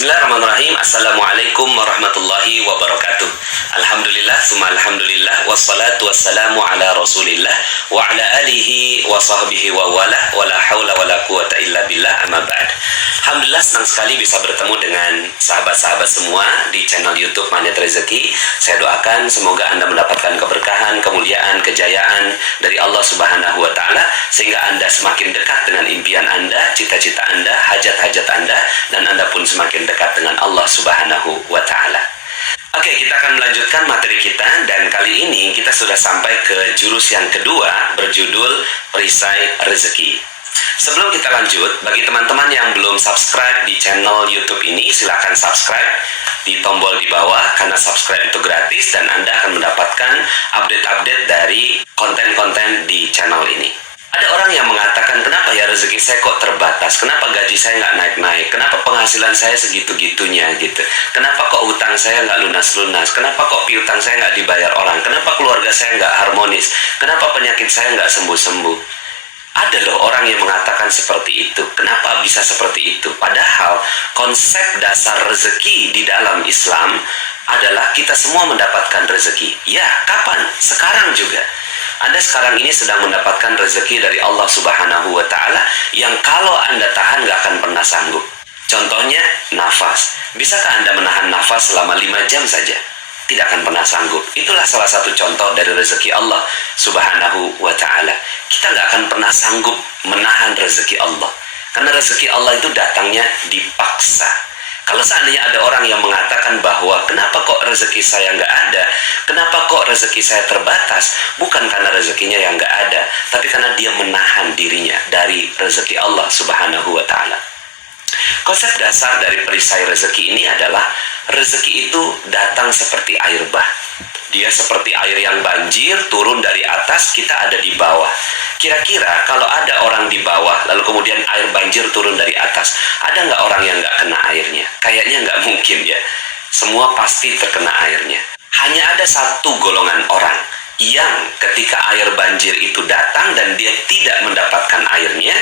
Bismillahirrahmanirrahim. Assalamualaikum warahmatullahi wabarakatuh. Alhamdulillah, summa alhamdulillah, wassalatu wassalamu ala rasulillah wa ala alihi wa sahbihi wa wala hawla wa la quwata illa billah, amma ba'd. Alhamdulillah, senang sekali bisa bertemu dengan sahabat-sahabat semua di channel YouTube Magnet Rezeki. Saya doakan semoga Anda mendapatkan keberkahan, kemuliaan, kejayaan dari Allah Subhanahu wa Ta'ala, sehingga Anda semakin dekat dengan impian Anda, cita-cita Anda, hajat-hajat Anda, dan Anda pun semakin dekat dengan Allah Subhanahu wa Ta'ala. Oke, kita akan melanjutkan materi kita, dan kali ini kita sudah sampai ke jurus yang kedua berjudul Perisai Rezeki. Sebelum kita lanjut, bagi teman-teman yang belum subscribe di channel YouTube ini, silakan subscribe di tombol di bawah, karena subscribe itu gratis dan Anda akan mendapatkan update-update dari konten-konten di channel ini. Ada orang yang mengatakan, kenapa ya rezeki saya kok terbatas? Kenapa gaji saya nggak naik-naik? Kenapa penghasilan saya segitu-gitunya gitu? Kenapa kok utang saya nggak lunas-lunas? Kenapa kok piutang saya nggak dibayar orang? Kenapa keluarga saya nggak harmonis? Kenapa penyakit saya nggak sembuh-sembuh? Ada loh orang yang mengatakan seperti itu. Kenapa bisa seperti itu? Padahal konsep dasar rezeki di dalam Islam adalah kita semua mendapatkan rezeki. Ya, kapan? Sekarang juga. Anda sekarang ini sedang mendapatkan rezeki dari Allah Subhanahu wa Ta'ala yang kalau Anda tahan gak akan pernah sanggup. Contohnya, nafas. Bisakah Anda menahan nafas selama 5 jam saja? Tidak akan pernah sanggup. Itulah salah satu contoh dari rezeki Allah Subhanahu wa Ta'ala. Kita gak akan pernah sanggup menahan rezeki Allah, karena rezeki Allah itu datangnya dipaksa. Kalau seandainya ada orang yang mengatakan bahwa kenapa kok rezeki saya nggak ada, kenapa kok rezeki saya terbatas, bukan karena rezekinya yang nggak ada, tapi karena dia menahan dirinya dari rezeki Allah Subhanahu wa Ta'ala. Konsep dasar dari perisai rezeki ini adalah rezeki itu datang seperti air bah. Dia seperti air yang banjir turun dari atas, kita ada di bawah. Kira-kira kalau ada orang di bawah lalu kemudian air banjir turun dari atas, ada nggak orang yang nggak kena airnya? Kayaknya nggak mungkin ya. Semua pasti terkena airnya. Hanya ada satu golongan orang yang ketika air banjir itu datang dan dia tidak mendapatkan airnya,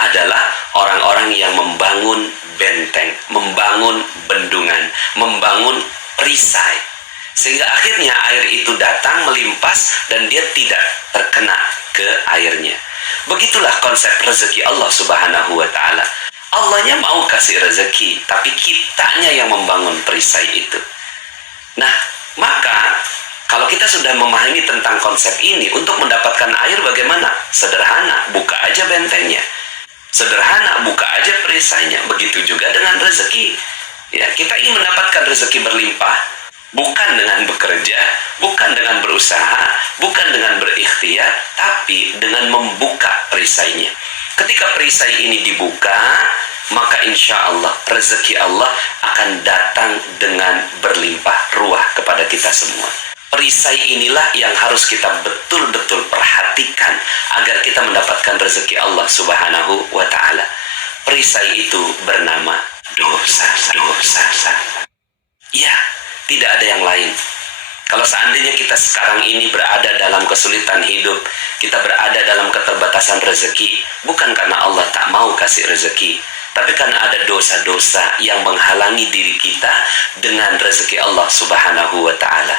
adalah orang-orang yang membangun benteng, membangun bendungan, membangun perisai, sehingga akhirnya air itu datang melimpas dan dia tidak terkena ke airnya. Begitulah konsep rezeki Allah Subhanahu wa Ta'ala. Allahnya mau kasih rezeki, tapi kitanya yang membangun perisai itu. Nah, maka kalau kita sudah memahami tentang konsep ini, untuk mendapatkan air bagaimana? Sederhana, buka aja bentengnya. Sederhana, buka aja perisainya. Begitu juga dengan rezeki. Ya, kita ingin mendapatkan rezeki berlimpah, bukan dengan bekerja, bukan dengan berusaha, bukan dengan berikhtiar, tapi dengan membuka perisainya. Ketika perisai ini dibuka, maka insya Allah rezeki Allah akan datang dengan berlimpah ruah kepada kita semua. Perisai inilah yang harus kita betul-betul perhatikan agar kita mendapatkan rezeki Allah Subhanahu wa Ta'ala. Perisai itu bernama dosa. Ya, tidak ada yang lain. Kalau seandainya kita sekarang ini berada dalam kesulitan hidup, kita berada dalam keterbatasan rezeki, bukan karena Allah tak mau kasih rezeki, tapi karena ada dosa-dosa yang menghalangi diri kita dengan rezeki Allah Subhanahu wa Ta'ala.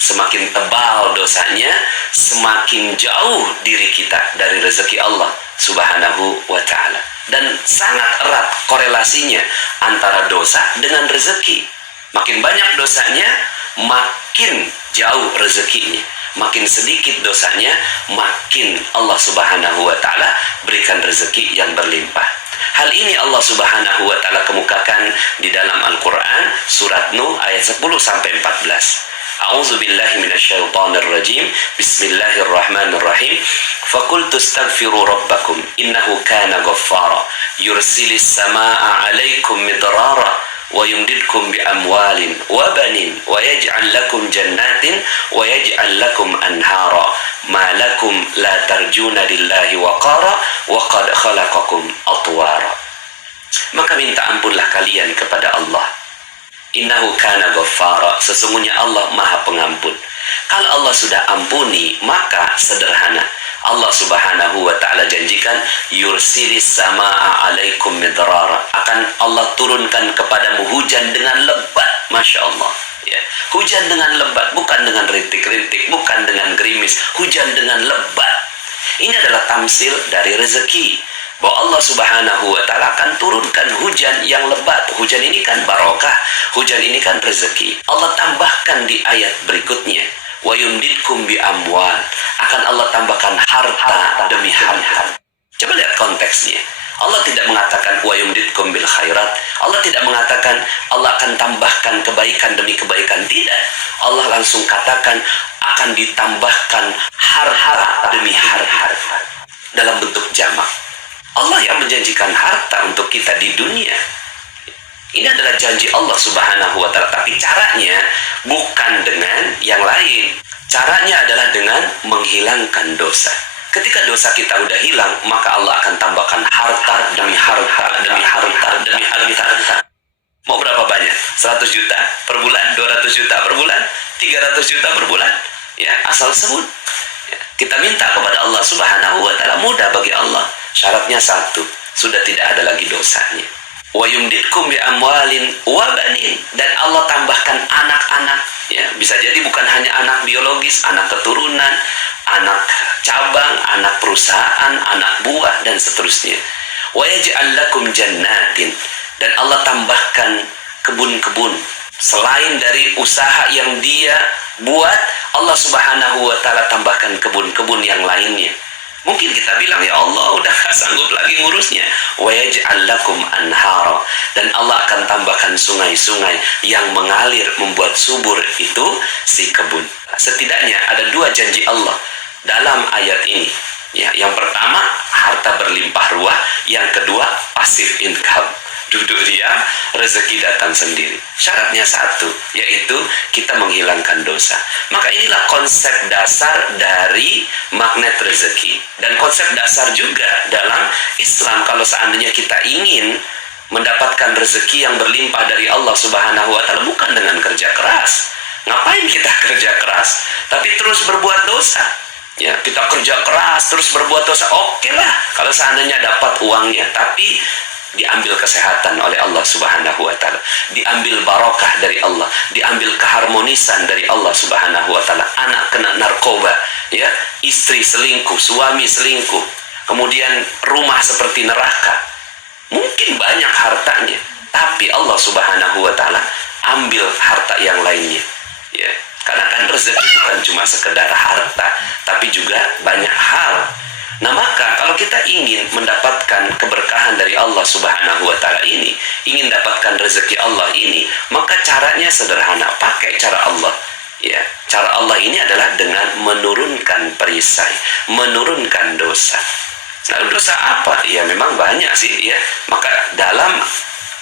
Semakin tebal dosanya, semakin jauh diri kita dari rezeki Allah Subhanahu wa Ta'ala. Dan sangat erat korelasinya antara dosa dengan rezeki. Makin banyak dosanya, makin jauh rezekinya. Makin sedikit dosanya, makin Allah Subhanahu wa Ta'ala berikan rezeki yang berlimpah. Hal ini Allah Subhanahu wa Ta'ala kemukakan di dalam Al-Quran surat Nuh ayat 10-14. A'udzu billahi minasyaitonir rajim. Bismillahirrahmanirrahim. Faqultu astaghfiru rabbakum innahu kana ghaffara yursilis samaa'a 'alaikum midrara wa yumdidkum bi amwalin wa banin wa yaj'al lakum jannatin wa yaj'al lakum anhara ma lakum la tarjuna lillahi waqara wa qad khalaqakum atwara. Maka minta ampunlah kalian kepada Allah. Innahu kana ghaffara, sesungguhnya Allah Maha Pengampun. Kalau Allah sudah ampuni, maka sederhana, Allah Subhanahu wa taala janjikan yursilis samaa alaikum midrara, akan Allah turunkan kepadamu hujan dengan lebat. Masya Allah, ya. Hujan dengan lebat, bukan dengan rintik-rintik, bukan dengan gerimis, hujan dengan lebat. Ini adalah tamsil dari rezeki, bahwa Allah Subhanahu wa taala akan turunkan hujan yang lebat. Hujan ini kan barokah, hujan ini kan rezeki. Allah tambahkan di ayat berikutnya, wa yumditkum bi amwal, akan Allah tambahkan harta demi harta. Coba lihat konteksnya. Allah tidak mengatakan wa yumditkum bil khairat. Allah tidak mengatakan Allah akan tambahkan kebaikan demi kebaikan. Tidak. Allah langsung katakan akan ditambahkan harta demi harta dalam bentuk jamak. Allah yang menjanjikan harta untuk kita di dunia. Ini adalah janji Allah Subhanahu wa taala, tapi caranya bukan dengan yang lain. Caranya adalah dengan menghilangkan dosa. Ketika dosa kita udah hilang, maka Allah akan tambahkan harta demi harta demi harta demi harta. Mau berapa banyak? 100 juta per bulan, 200 juta per bulan, 300 juta per bulan. Ya, asal sebut. Ya, kita minta kepada Allah Subhanahu wa taala, mudah bagi Allah. Syaratnya satu, sudah tidak ada lagi dosanya. Wa yumditkum bi amwalin wa banin, dan Allah tambahkan anak-anak, ya, bisa jadi bukan hanya anak biologis, anak keturunan, anak cabang, anak perusahaan, anak buah, dan seterusnya. Wa yaj'al lakum jannatin, dan Allah tambahkan kebun-kebun. Selain dari usaha yang dia buat, Allah Subhanahu wa taala tambahkan kebun-kebun yang lainnya. Mungkin kita bilang, ya Allah udah gak sanggup lagi ngurusnya. Wa yaj'al lakum anhara, dan Allah akan tambahkan sungai-sungai yang mengalir membuat subur itu si kebun. Setidaknya ada dua janji Allah dalam ayat ini. Ya, yang pertama harta berlimpah ruah, yang kedua pasif income. Duduk diam, rezeki datang sendiri. Syaratnya satu, yaitu kita menghilangkan dosa. Maka inilah konsep dasar dari magnet rezeki. Dan konsep dasar juga dalam Islam, kalau seandainya kita ingin mendapatkan rezeki yang berlimpah dari Allah Subhanahu wa taala, bukan dengan kerja keras. Ngapain kita kerja keras tapi terus berbuat dosa? Ya, kita kerja keras terus berbuat dosa, oke lah kalau seandainya dapat uangnya, tapi diambil kesehatan oleh Allah Subhanahu wa taala, diambil barokah dari Allah, diambil keharmonisan dari Allah Subhanahu wa taala. Anak kena narkoba, ya, istri selingkuh, suami selingkuh, kemudian rumah seperti neraka. Mungkin banyak hartanya, tapi Allah Subhanahu wa taala ambil harta yang lainnya, ya. Karena kan rezeki bukan cuma sekedar harta, tapi juga banyak hal. Nah, maka kalau kita ingin mendapatkan keberkahan dari Allah Subhanahu wa taala ini, ingin dapatkan rezeki Allah ini, maka caranya sederhana, pakai cara Allah. Ya, cara Allah ini adalah dengan menurunkan perisai, menurunkan dosa. Lalu dosa apa? Ya memang banyak sih, ya. Maka dalam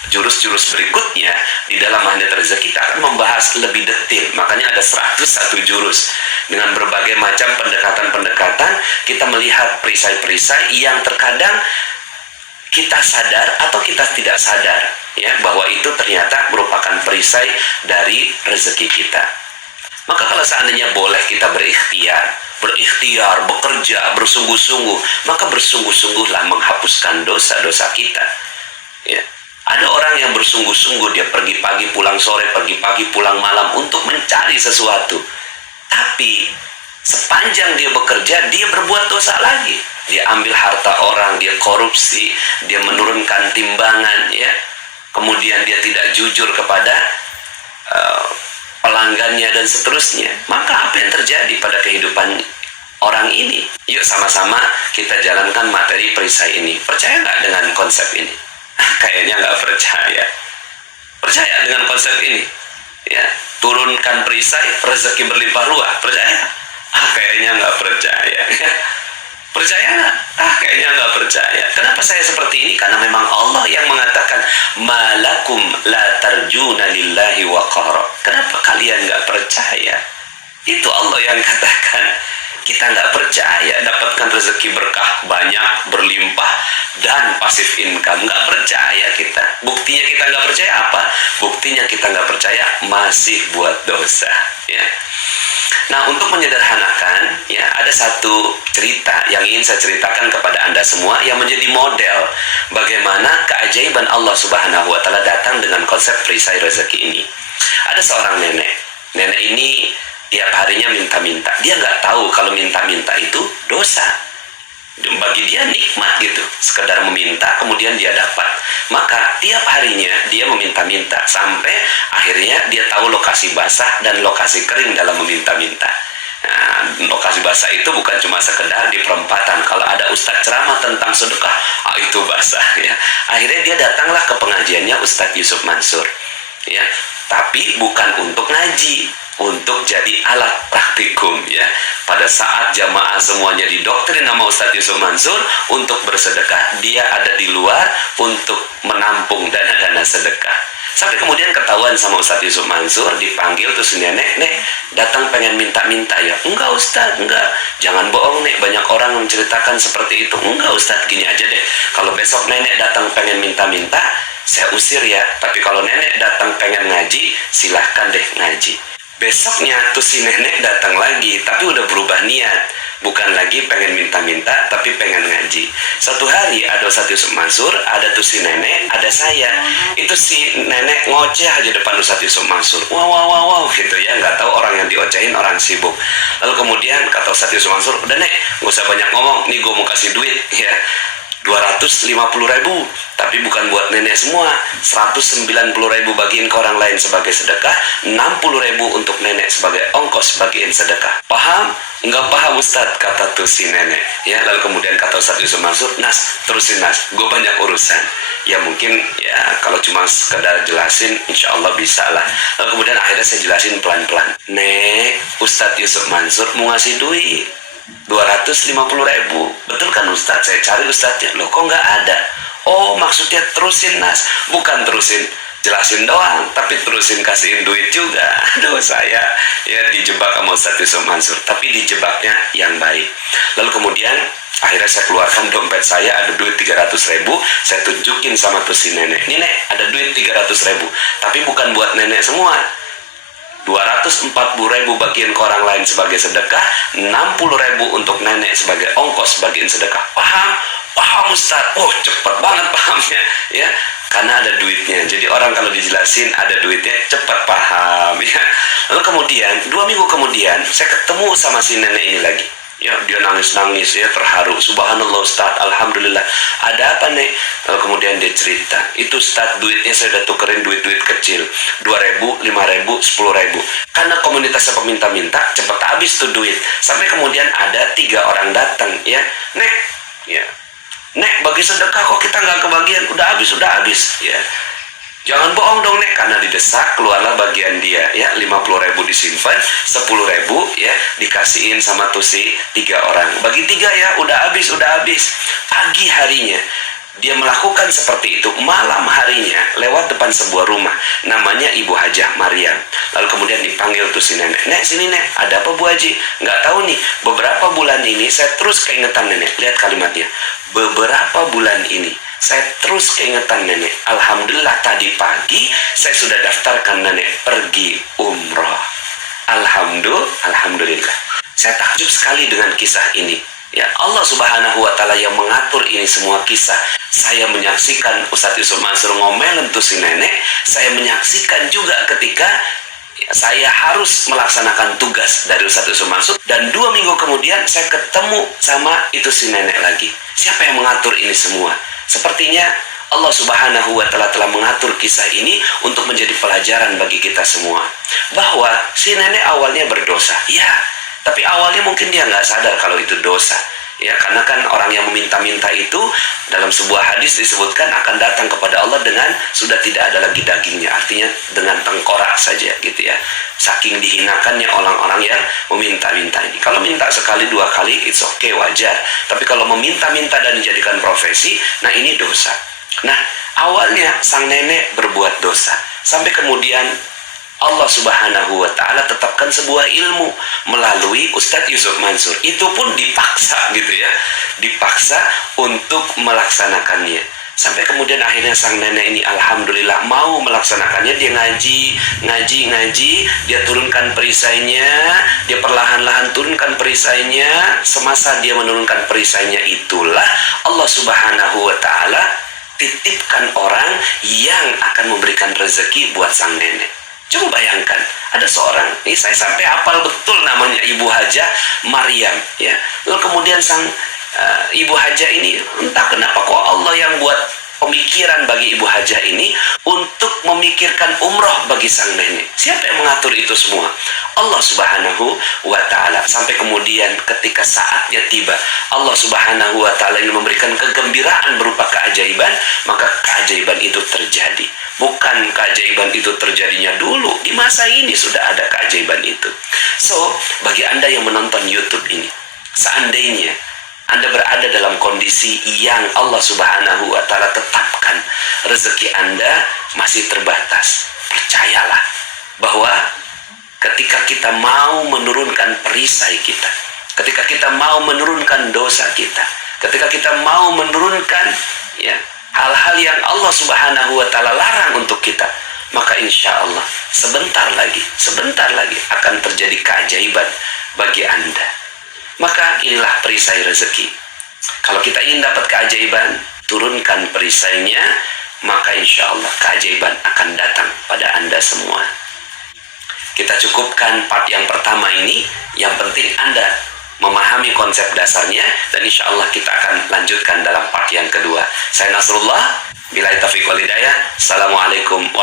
jurus-jurus berikutnya di dalam magnet rezeki kita akan membahas lebih detail. Makanya ada 101 jurus dengan berbagai macam pendekatan-pendekatan. Kita melihat perisai-perisai yang terkadang kita sadar atau kita tidak sadar, ya, bahwa itu ternyata merupakan perisai dari rezeki kita. Maka kalau seandainya boleh kita berikhtiar, bekerja, bersungguh-sungguh, maka bersungguh-sungguhlah menghapuskan dosa-dosa kita, ya. Ada orang yang bersungguh-sungguh, dia pergi pagi pulang sore, pergi pagi pulang malam untuk mencari sesuatu. Tapi sepanjang dia bekerja, dia berbuat dosa lagi. Dia ambil harta orang, dia korupsi, dia menurunkan timbangan, ya. Kemudian dia tidak jujur kepada pelanggannya dan seterusnya. Maka apa yang terjadi pada kehidupan orang ini? Yuk sama-sama kita jalankan materi perisai ini. Percaya nggak dengan konsep ini? Kayaknya nggak percaya. Percaya dengan konsep ini? Ya, turunkan perisai, rezeki berlimpah ruah. Percaya? Kayaknya nggak percaya. Percaya nggak? Kayaknya nggak percaya. Kenapa saya seperti ini? Karena memang Allah yang mengatakan malakum la tarjuna lillahi waqara. Kenapa kalian nggak percaya? Itu Allah yang katakan. Kita nggak percaya dapatkan rezeki berkah banyak, berlimpah, dan pasif income. Nggak percaya kita. Buktinya kita nggak percaya apa? Buktinya kita nggak percaya masih buat dosa, ya. Nah, untuk menyederhanakan, ya ada satu cerita yang ingin saya ceritakan kepada Anda semua yang menjadi model bagaimana keajaiban Allah Subhanahu wa taala datang dengan konsep perisai rezeki ini. Ada seorang nenek. Nenek ini tiap harinya minta-minta. Dia nggak tahu kalau minta-minta itu dosa. Bagi dia nikmat gitu, sekedar meminta kemudian dia dapat. Maka tiap harinya dia meminta-minta sampai akhirnya dia tahu lokasi basah dan lokasi kering dalam meminta-minta. Nah, lokasi basah itu bukan cuma sekedar di perempatan. Kalau ada ustadz ceramah tentang sedekah, itu basah ya. Akhirnya dia datanglah ke pengajiannya Ustadz Yusuf Mansur ya, tapi bukan untuk ngaji, untuk jadi alat praktikum ya. Pada saat jamaah semuanya didoktrin nama Ustadz Yusuf Mansur untuk bersedekah, dia ada di luar untuk menampung dana-dana sedekah. Sampai kemudian ketahuan sama Ustadz Yusuf Mansur, dipanggil tuh si nenek, "Nek, datang pengen minta-minta ya?" "Enggak Ustadz, enggak." "Jangan bohong Nek, banyak orang menceritakan seperti itu." "Enggak Ustadz, gini aja deh, kalau besok nenek datang pengen minta-minta, saya usir ya. Tapi kalau nenek datang pengen ngaji, silahkan deh ngaji." Besoknya tuh si nenek datang lagi, tapi udah berubah niat. Bukan lagi pengen minta-minta, tapi pengen ngaji. Satu hari ada Ustadz Yusuf Mansur, ada tuh si nenek, ada saya. Itu si nenek ngoceh aja depan Ustadz Yusuf Mansur. Wow gitu ya, nggak tahu orang yang diocehin orang sibuk. Lalu kemudian kata Ustadz Yusuf Mansur, "Udah Nek, nggak usah banyak ngomong, nih gue mau kasih duit ya. 250.000, tapi bukan buat nenek semua. 190.000 bagiin ke orang lain sebagai sedekah, 60.000 untuk nenek sebagai ongkos bagiin sedekah." "Paham?" "Enggak paham Ustadz," kata tuh si nenek ya. Lalu kemudian kata Ustadz Yusuf Mansur, "Nas, terusin Nas, gue banyak urusan." Ya mungkin ya kalau cuma sekedar jelasin insya Allah bisa lah. Lalu kemudian akhirnya saya jelasin pelan-pelan, "Nek, Ustadz Yusuf Mansur mau ngasih duit 250.000. Betul kan Ustadz? Saya cari Ustadznya. Loh kok nggak ada?" "Oh maksudnya terusin Nas." "Bukan terusin jelasin doang, tapi terusin kasihin duit juga." Aduh, saya ya dijebak sama Ustadz Yusuf Mansur, tapi dijebaknya yang baik. Lalu kemudian akhirnya saya keluarkan dompet saya, ada duit 300.000. Saya tunjukin sama tuh si nenek, "Nih Nek, ada duit 300.000, tapi bukan buat nenek semua. 240.000 bagian ke orang lain sebagai sedekah, 60.000 untuk nenek sebagai ongkos bagian sedekah." "Paham?" "Paham Ustaz." "Oh cepet banget pahamnya ya, karena ada duitnya." Jadi orang kalau dijelasin ada duitnya cepat paham ya. Lalu kemudian 2 minggu kemudian saya ketemu sama si nenek ini lagi ya. Dia nangis-nangis ya, terharu. "Subhanallah Ustaz, Alhamdulillah." "Ada apa Nek?" Lalu kemudian dia cerita, "Itu Ustaz, duitnya saya udah tukerin duit-duit kecil, 2.000, 5.000, 10.000. Karena komunitasnya peminta-minta, cepet habis tuh duit. Sampai kemudian ada 3 orang datang ya, 'Nek, ya Nek, bagi sedekah kok kita nggak kebagian, udah habis ya. Jangan bohong dong Nek." Karena didesak, keluarlah bagian dia ya, 50.000 disimpan, 10.000 ya dikasihin sama tuh si 3 orang. Bagi 3 ya, udah habis. Pagi harinya dia melakukan seperti itu. Malam harinya lewat depan sebuah rumah namanya Ibu Hajah Maryam. Lalu kemudian dipanggil tuh si nenek, "Nek, sini Nek, ada apa Bu Haji?" "Nggak tahu nih, beberapa bulan ini saya terus keingetan nenek." Lihat kalimatnya, beberapa bulan ini saya terus keingetan nenek. Alhamdulillah tadi pagi saya sudah daftarkan nenek pergi umroh. Alhamdulillah. Saya takjub sekali dengan kisah ini. Ya, Allah Subhanahu wa taala yang mengatur ini semua kisah. Saya menyaksikan Ustadz Yusuf Mansur ngomelin tuh si nenek. Saya menyaksikan juga ketika saya harus melaksanakan tugas dari Ustadz Yusuf Mansur. Dan 2 minggu kemudian saya ketemu sama itu si nenek lagi. Siapa yang mengatur ini semua? Sepertinya Allah Subhanahu wa taala telah mengatur kisah ini untuk menjadi pelajaran bagi kita semua. Bahwa si nenek awalnya berdosa. Ya, tapi awalnya mungkin dia nggak sadar kalau itu dosa. Ya, karena kan orang yang meminta-minta itu dalam sebuah hadis disebutkan akan datang kepada Allah dengan sudah tidak ada lagi dagingnya. Artinya dengan tengkorak saja gitu ya. Saking dihinakannya orang-orang yang meminta-minta ini. Kalau minta sekali 2 kali, it's okay, wajar. Tapi kalau meminta-minta dan dijadikan profesi, nah ini dosa. Nah, awalnya sang nenek berbuat dosa. Sampai kemudian Allah Subhanahu wa taala tetapkan sebuah ilmu melalui Ustadz Yusuf Mansur. Itu pun dipaksa gitu ya. Dipaksa untuk melaksanakannya. Sampai kemudian akhirnya sang nenek ini alhamdulillah mau melaksanakannya. Dia ngaji, dia turunkan perisainya, dia perlahan-lahan turunkan perisainya. Semasa dia menurunkan perisainya itulah Allah Subhanahu wa ta'ala titipkan orang yang akan memberikan rezeki buat sang nenek. Coba bayangkan, ada seorang, ini saya sampai hafal betul namanya, Ibu Hajah Maryam, ya. Lalu kemudian sang Ibu Hajah ini, entah kenapa kok Allah yang buat pemikiran bagi Ibu Hajah ini untuk memikirkan umroh bagi sang nenek. Siapa yang mengatur itu semua? Allah Subhanahu wa ta'ala. Sampai kemudian ketika saatnya tiba, Allah Subhanahu wa ta'ala ini memberikan kegembiraan berupa keajaiban, maka keajaiban itu terjadi. Bukan keajaiban itu terjadinya dulu, di masa ini sudah ada keajaiban itu. So, bagi Anda yang menonton YouTube ini, seandainya Anda berada dalam kondisi yang Allah Subhanahu wa ta'ala tetapkan rezeki Anda masih terbatas, percayalah bahwa ketika kita mau menurunkan perisai kita, ketika kita mau menurunkan dosa kita, ketika kita mau menurunkan hal-hal yang Allah Subhanahu wa ta'ala larang untuk kita, maka insya Allah sebentar lagi akan terjadi keajaiban bagi Anda. Maka inilah perisai rezeki. Kalau kita ingin dapat keajaiban, turunkan perisainya, maka insya Allah keajaiban akan datang pada Anda semua. Kita cukupkan part yang pertama ini. Yang penting Anda memahami konsep dasarnya, dan insya Allah kita akan lanjutkan dalam part yang kedua. Saya Nasrullah, billahi taufiq wal hidayah. Assalamualaikum warahmatullahi wabarakatuh.